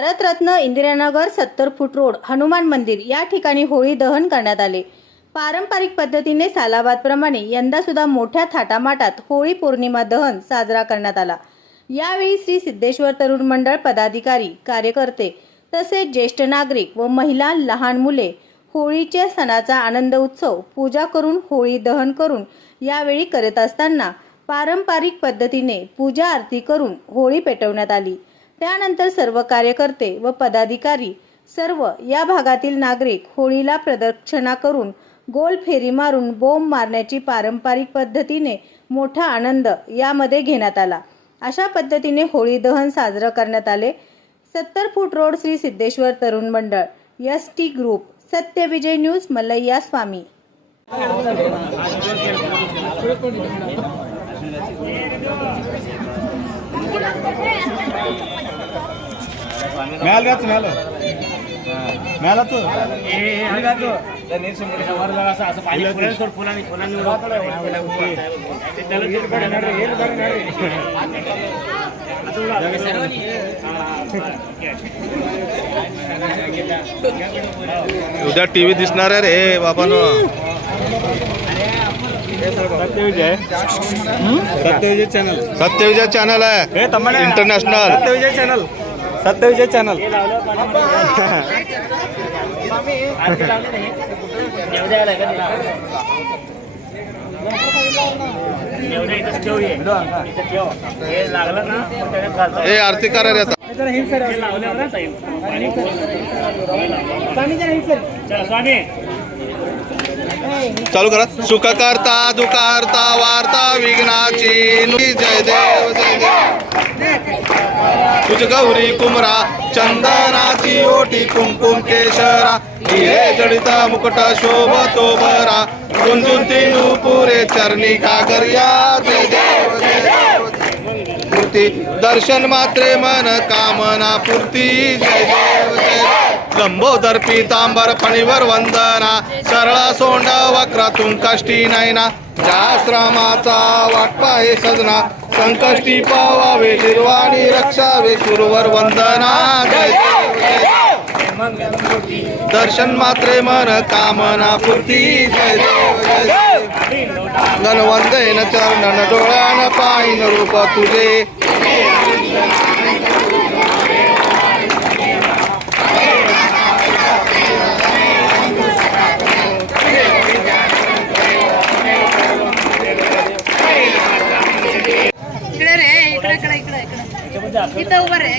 भारतरत्न इंदिरानगर सत्तर फूट रोड हनुमान मंदिर या ठिकाणी होळी दहन करण्यात आले. पारंपरिक पद्धतीने सालाबादप्रमाणे यंदा सुद्धा मोठ्या थाटामाटात होळी पौर्णिमा दहन साजरा करण्यात आला. यावेळी श्री सिद्धेश्वर तरुण मंडळ पदाधिकारी कार्यकर्ते तसेच ज्येष्ठ नागरिक व महिला लहान मुले होळीच्या सणाचा आनंद उत्सव पूजा करून होळी दहन करून यावेळी करत असताना पारंपरिक पद्धतीने पूजा आरती करून होळी पेटवण्यात आली. त्यानंतर सर्व कार्यकर्ते व पदाधिकारी सर्व या भागातील नागरिक होळीला प्रदक्षिणा करून गोल फेरी मारून बोंब मारण्याची पारंपरिक पद्धतीने मोठा आनंद यामध्ये घेण्यात आला. अशा पद्धतीने होळी दहन साजरं करण्यात आले. सत्तर फूट road Shri Siddheshwar Tarun Mandal S T group Satyavijay news Mallayya Swami. మేలగచ్చు మేల మేలచ్చు उद्या टीव्ही दिसणार आहे रे बाबा सत्यविजय सत्यविजय चॅनल. सत्यविजय चॅनल आहे. International Satyavijay channel. Satyavijay channel. हे आरती करा रे स्वामी चालू करा. सुख करता दुःख वार्ता विघ्नाची जय देव जय देव. तुझ गौरी कुमरा चंदनाची ओटी कुमकुम केशरा. हिरे जडिता मुकुट शोभतो बरा गुंजुती नुपुरे चरणी कागरिया. जय देव जय देव. मूर्ती दर्शन मात्रे मन कामना पूर्ती. जय देव जय लंबोदर पीतांबर फणीवर वंदना सरळा सोंड वक्रातून कष्टी नैना श्रामाचा वाटपा हे सजना संकष्टी पावावे निर्वाणी रक्षावे सुरवर वंदना जय दर्शन मात्रे मन कामना पूर्ती जय देव जय देव गणवंदेन चरणन डोळ्यान पायन रूप तुझे. इथं उभं रे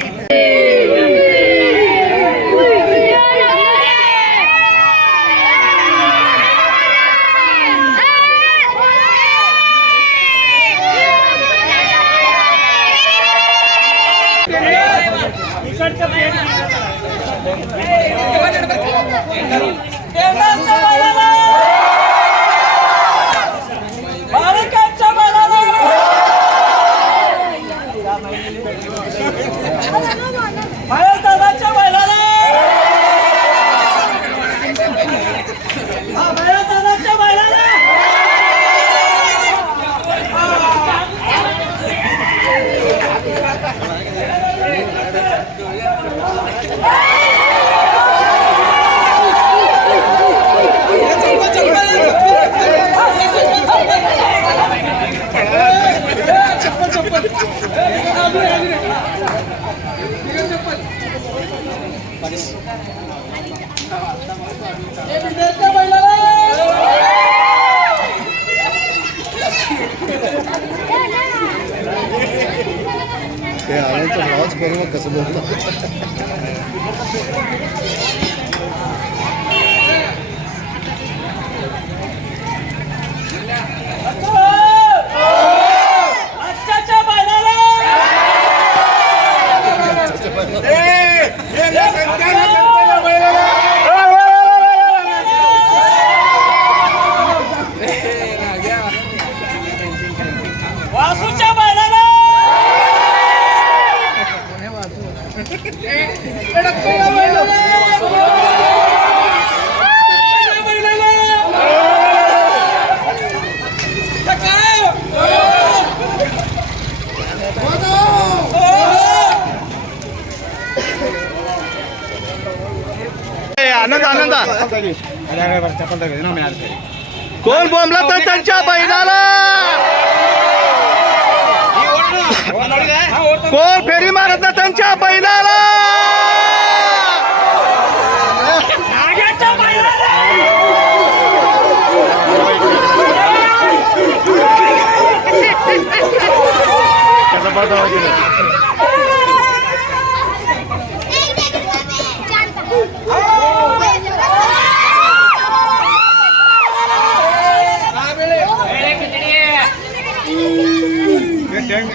ترجمة ते आळ्याचा आवाज बरोबर कसं बोलतो आनंद आनंद. कोण बोंबला तर त्यांच्या बहिणाला? कोण फेरी मारत त्यांच्या बहिणाला?